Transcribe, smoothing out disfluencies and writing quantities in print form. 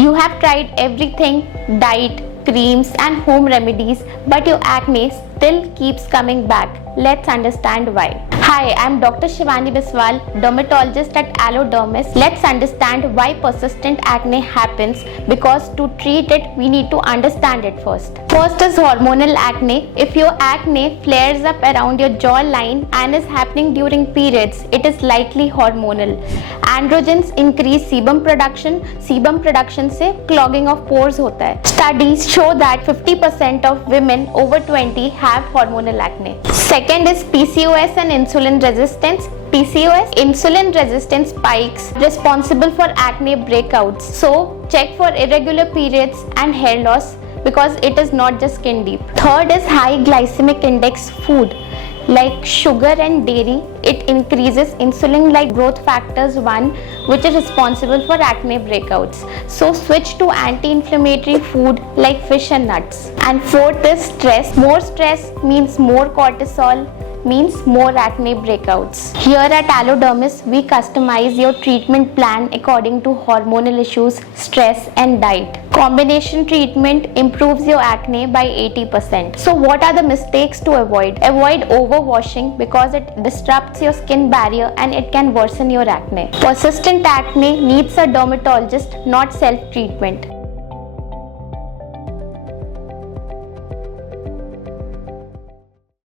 You have tried everything, diet, creams and home remedies, but your acne still keeps coming back. Let's understand why. Hi, I'm Dr. Shivani Biswal, dermatologist at Allodermis. Let's understand why persistent acne happens, because to treat it, we need to understand it first. First is hormonal acne. If your acne flares up around your jawline and is happening during periods, it is likely hormonal. Androgens increase sebum production. Sebum production से clogging of pores होता है. Studies show that 50% of women over 20 have hormonal acne. Second is PCOS and insulin resistance. PCOS, insulin resistance spikes responsible for acne breakouts. So check for irregular periods and hair loss, because it is not just skin deep. Third is high glycemic index food like sugar and dairy. It increases insulin like growth factors 1, which is responsible for acne breakouts. So switch to anti-inflammatory food like fish and nuts. And fourth is stress. More stress means more cortisol, means more acne breakouts. Here at Allodermis, we customize your treatment plan according to hormonal issues, stress and diet. Combination treatment improves your acne by 80%. So what are the mistakes to avoid? Avoid overwashing, because it disrupts your skin barrier and it can worsen your acne. Persistent acne needs a dermatologist, not self-treatment.